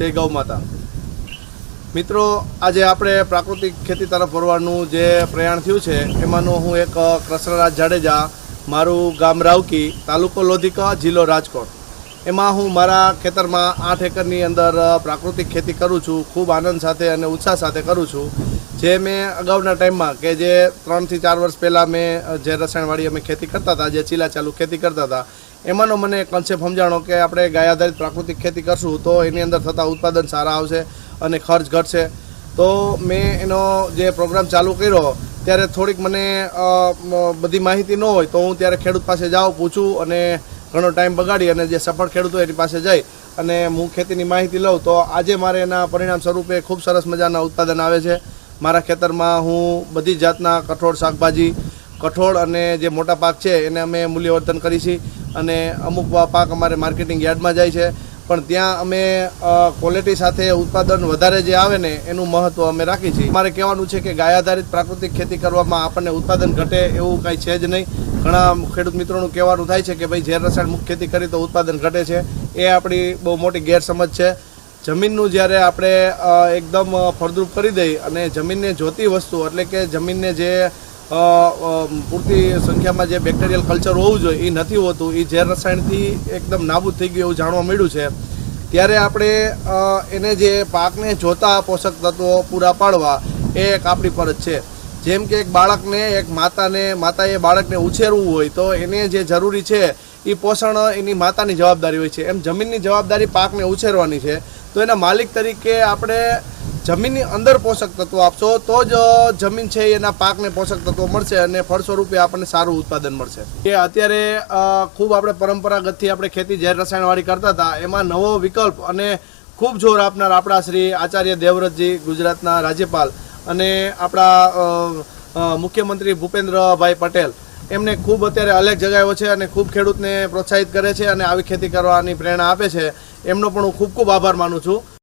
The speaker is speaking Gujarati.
જય ગૌ માતા. મિત્રો, આજે આપણે પ્રાકૃતિક ખેતી તરફ વળવાનું જે પ્રયાણ થયું છે, એમાંનું હું એક કૃષ્ણરાજ જાડેજા, મારું ગામ રાવકી તાલુકો લોધિકા, જિલ્લો રાજકોટ. એમાં હું મારા ખેતરમાં આઠ એકરની અંદર પ્રાકૃતિક ખેતી કરું છું, ખૂબ આનંદ સાથે અને ઉત્સાહ સાથે કરું છું. જે મેં અગાઉના ટાઈમમાં કે જે ત્રણથી ચાર વર્ષ પહેલાં મેં જે રસાયણવાળી અમે ખેતી કરતા હતા, જે ચીલા ચાલુ ખેતી કરતા હતા, એમાંનો મને કન્સેપ્ટ સમજાણો કે આપણે ગાય આધારિત પ્રાકૃતિક ખેતી કરશું તો એની અંદર થતા ઉત્પાદન સારા આવશે અને ખર્ચ ઘટશે. તો મેં એનો જે પ્રોગ્રામ ચાલુ કર્યો, ત્યારે થોડીક મને બધી માહિતી ન હોય તો હું ત્યારે ખેડૂત પાસે જાઉં, પૂછું અને ઘણો ટાઈમ બગાડી અને જે સફળ ખેડૂત હોય એની પાસે જઈ અને હું ખેતીની માહિતી લઉં. તો આજે મારે એના પરિણામ સ્વરૂપે ખૂબ સરસ મજાના ઉત્પાદન આવે છે. મારા ખેતરમાં હું બધી જાતના કઠોળ શાકભાજી, કઠોળ અને જે મોટા પાક છે એને અમે મૂલ્યવર્ધન કરી છીએ અને અમુક પાક અમારે માર્કેટિંગ યાર્ડમાં જાય છે. પણ ત્યાં અમે ક્વોલિટી સાથે ઉત્પાદન વધારે જે આવે ને એનું મહત્વ અમે રાખી છીએ મારે કહેવાનું છે કે ગાય આધારિત પ્રાકૃતિક ખેતી કરવામાં આપણને ઉત્પાદન ઘટે એવું કાંઈ છે જ નહીં. ઘણા ખેડૂત મિત્રોનું કહેવાનું થાય છે કે ભાઈ, ઝેર રસાયણ મુક્ત ખેતી કરી તો ઉત્પાદન ઘટે છે. એ આપણી બહુ મોટી ગેરસમજ છે. જમીનનું જ્યારે આપણે એકદમ ફળદ્રુપ કરી દઈ અને જમીનને જોતી વસ્તુ એટલે કે જમીનને જે પૂરતી સંખ્યામાં જે બેક્ટેરિયલ કલ્ચર હોવું જોઈએ એ નથી હોતું એ ઝેર રસાયણથી એકદમ નાબૂદ થઈ ગયું એવું જાણવા મળ્યું છે. ત્યારે આપણે એને જે પાકને જોતા પોષક તત્વો પૂરા પાડવા, એ એક આપણી ફરજ છે. જેમ કે એક બાળકને, એક માતાને, માતાએ બાળકને ઉછેરવું હોય તો એને જે જરૂરી છે એ પોષણ એની માતાની જવાબદારી હોય છે. એમ જમીનની જવાબદારી પાકને ઉછેરવાની છે. તો એના માલિક તરીકે આપણે જમીનની અંદર પોષક તત્વો આપશો, તો જ જમીન છે એના પાકને પોષક તત્વો મળશે અને ફળ સ્વરૂપે આપણને સારું ઉત્પાદન મળશે. કે અત્યારે ખૂબ આપણે પરંપરાગતથી આપણે ખેતી ઝેર રસાયણવાળી કરતા હતા. એમાં નવો વિકલ્પ અને ખૂબ જોર આપનાર આપણા શ્રી આચાર્ય દેવવ્રતજી, ગુજરાતના રાજ્યપાલ અને આપણા મુખ્યમંત્રી ભૂપેન્દ્રભાઈ પટેલ એમને ખૂબ અત્યારે અલગ જગાવ્યો છે અને ખૂબ ખેડૂતને પ્રોત્સાહિત કરે છે અને આવી ખેતી કરવાની પ્રેરણા આપે છે. એમનો પણ હું ખૂબ ખૂબ આભાર માનું છું.